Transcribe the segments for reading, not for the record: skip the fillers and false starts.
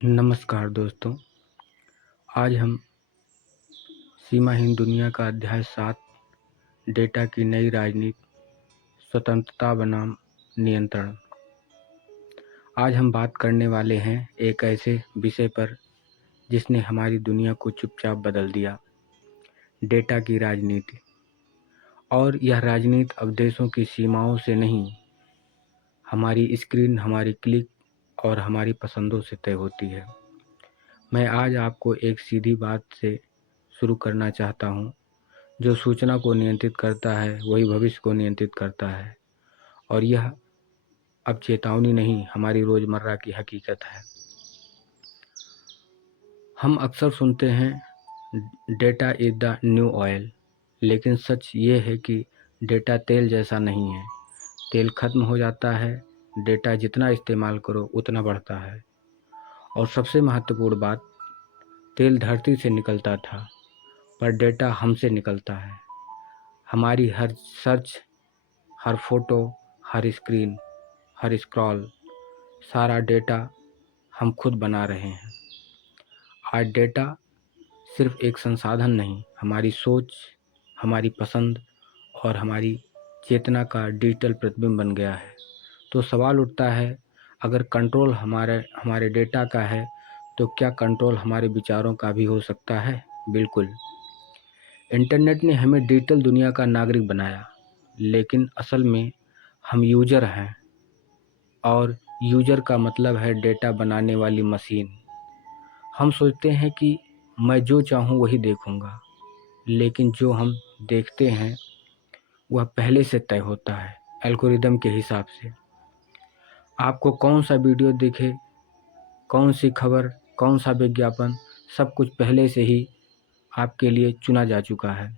नमस्कार दोस्तों। आज हम सीमाहीन दुनिया का अध्याय 7 डेटा की नई राजनीति, स्वतंत्रता बनाम नियंत्रण। आज हम बात करने वाले हैं एक ऐसे विषय पर जिसने हमारी दुनिया को चुपचाप बदल दिया, डेटा की राजनीति। और यह राजनीति अब देशों की सीमाओं से नहीं, हमारी स्क्रीन, हमारी क्लिक और हमारी पसंदों से तय होती है। मैं आज आपको एक सीधी बात से शुरू करना चाहता हूँ। जो सूचना को नियंत्रित करता है वही भविष्य को नियंत्रित करता है, और यह अब चेतावनी नहीं, हमारी रोज़मर्रा की हकीकत है। हम अक्सर सुनते हैं data is the new oil, लेकिन सच ये है कि डेटा तेल जैसा नहीं है। तेल खत्म हो जाता है, डेटा जितना इस्तेमाल करो उतना बढ़ता है। और सबसे महत्वपूर्ण बात, तेल धरती से निकलता था, पर डेटा हमसे निकलता है। हमारी हर सर्च, हर फोटो, हर स्क्रीन, हर स्क्रॉल, सारा डेटा हम खुद बना रहे हैं। आज डेटा सिर्फ एक संसाधन नहीं, हमारी सोच, हमारी पसंद और हमारी चेतना का डिजिटल प्रतिबिंब बन गया है। तो सवाल उठता है, अगर कंट्रोल हमारे डेटा का है, तो क्या कंट्रोल हमारे विचारों का भी हो सकता है? बिल्कुल। इंटरनेट ने हमें डिजिटल दुनिया का नागरिक बनाया, लेकिन असल में हम यूजर हैं, और यूजर का मतलब है डेटा बनाने वाली मशीन। हम सोचते हैं कि मैं जो चाहूँ वही देखूँगा, लेकिन जो हम देखते हैं वह पहले से तय होता है एल्गोरिदम के हिसाब से। आपको कौन सा वीडियो दिखे, कौन सी खबर, कौन सा विज्ञापन, सब कुछ पहले से ही आपके लिए चुना जा चुका है।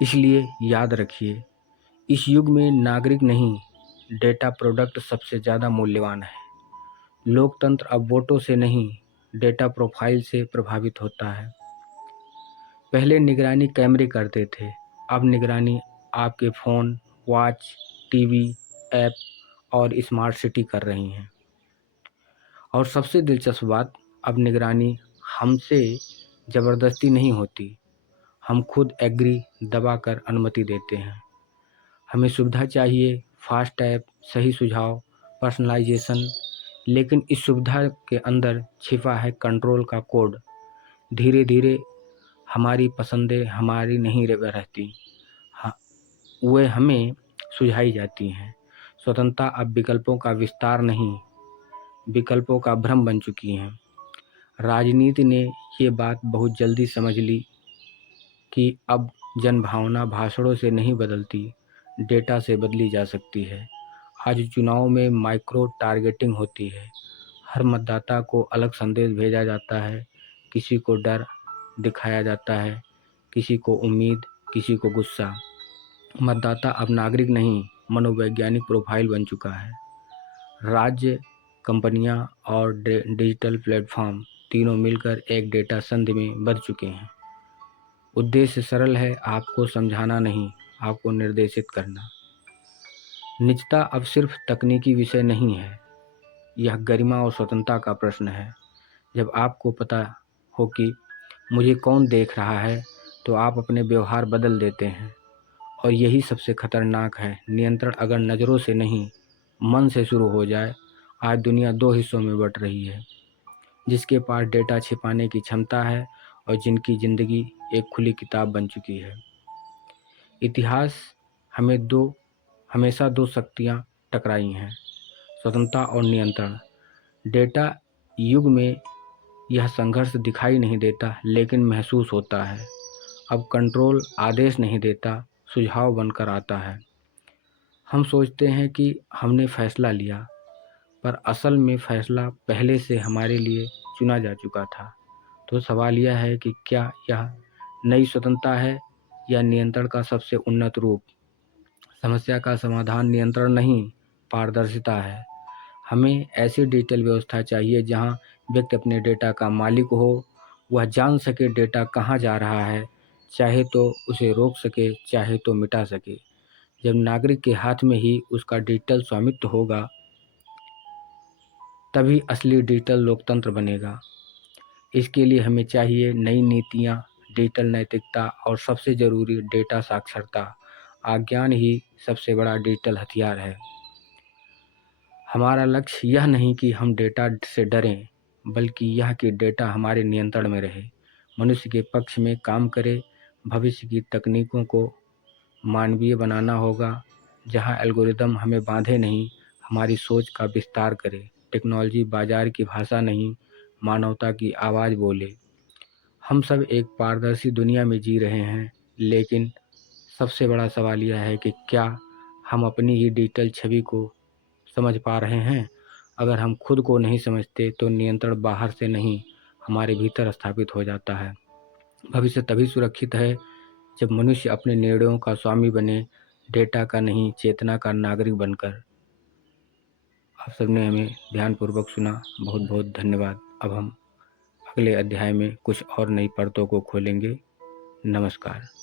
इसलिए याद रखिए, इस युग में नागरिक नहीं, डेटा प्रोडक्ट सबसे ज़्यादा मूल्यवान है। लोकतंत्र अब वोटों से नहीं, डेटा प्रोफाइल से प्रभावित होता है। पहले निगरानी कैमरे करते थे, अब निगरानी आपके फ़ोन, वॉच, टीवी, ऐप और स्मार्ट सिटी कर रही हैं। और सबसे दिलचस्प बात, अब निगरानी हमसे ज़बरदस्ती नहीं होती, हम खुद एग्री दबाकर अनुमति देते हैं। हमें सुविधा चाहिए, फास्ट ऐप, सही सुझाव, पर्सनलाइजेशन, लेकिन इस सुविधा के अंदर छिपा है कंट्रोल का कोड। धीरे धीरे हमारी पसंदें हमारी नहीं रहती, हाँ, वे हमें सुझाई जाती हैं। स्वतंत्रता अब विकल्पों का विस्तार नहीं, विकल्पों का भ्रम बन चुकी हैं। राजनीति ने ये बात बहुत जल्दी समझ ली कि अब जनभावना भाषणों से नहीं बदलती, डेटा से बदली जा सकती है। आज चुनाव में माइक्रो टारगेटिंग होती है। हर मतदाता को अलग संदेश भेजा जाता है, किसी को डर दिखाया जाता है, किसी को उम्मीद, किसी को गुस्सा। मतदाता अब नागरिक नहीं, मनोवैज्ञानिक प्रोफाइल बन चुका है। राज्य, कंपनियां और डिजिटल प्लेटफॉर्म तीनों मिलकर एक डेटा संधि में बंध चुके हैं। उद्देश्य सरल है, आपको समझाना नहीं, आपको निर्देशित करना। निजता अब सिर्फ तकनीकी विषय नहीं है, यह गरिमा और स्वतंत्रता का प्रश्न है। जब आपको पता हो कि मुझे कौन देख रहा है, तो आप अपने व्यवहार बदल देते हैं। और यही सबसे खतरनाक है, नियंत्रण अगर नज़रों से नहीं, मन से शुरू हो जाए। आज दुनिया दो हिस्सों में बट रही है, जिसके पास डेटा छिपाने की क्षमता है और जिनकी ज़िंदगी एक खुली किताब बन चुकी है। इतिहास हमेशा दो शक्तियाँ टकराई हैं, स्वतंत्रता और नियंत्रण। डेटा युग में यह संघर्ष दिखाई नहीं देता, लेकिन महसूस होता है। अब कंट्रोल आदेश नहीं देता, सुझाव बनकर आता है। हम सोचते हैं कि हमने फैसला लिया, पर असल में फैसला पहले से हमारे लिए चुना जा चुका था। तो सवाल यह है कि क्या यह नई स्वतंत्रता है या नियंत्रण का सबसे उन्नत रूप? समस्या का समाधान नियंत्रण नहीं, पारदर्शिता है। हमें ऐसी डिजिटल व्यवस्था चाहिए जहां व्यक्ति अपने डेटा का मालिक हो, वह जान सके डेटा कहां जा रहा है, चाहे तो उसे रोक सके, चाहे तो मिटा सके। जब नागरिक के हाथ में ही उसका डिजिटल स्वामित्व होगा, तभी असली डिजिटल लोकतंत्र बनेगा। इसके लिए हमें चाहिए नई नीतियाँ, डिजिटल नैतिकता और सबसे ज़रूरी डेटा साक्षरता। अज्ञान ही सबसे बड़ा डिजिटल हथियार है। हमारा लक्ष्य यह नहीं कि हम डेटा से डरें, बल्कि यह कि डेटा हमारे नियंत्रण में रहे, मनुष्य के पक्ष में काम करे। भविष्य की तकनीकों को मानवीय बनाना होगा, जहां एल्गोरिदम हमें बांधे नहीं, हमारी सोच का विस्तार करे। टेक्नोलॉजी बाजार की भाषा नहीं, मानवता की आवाज़ बोले। हम सब एक पारदर्शी दुनिया में जी रहे हैं, लेकिन सबसे बड़ा सवाल यह है कि क्या हम अपनी ही डिजिटल छवि को समझ पा रहे हैं? अगर हम खुद को नहीं समझते तो नियंत्रण बाहर से नहीं, हमारे भीतर स्थापित हो जाता है। भविष्य तभी सुरक्षित है जब मनुष्य अपने निर्णयों का स्वामी बने, डेटा का नहीं, चेतना का नागरिक बनकर। आप सबने हमें ध्यानपूर्वक सुना, बहुत बहुत धन्यवाद। अब हम अगले अध्याय में कुछ और नई परतों को खोलेंगे। नमस्कार।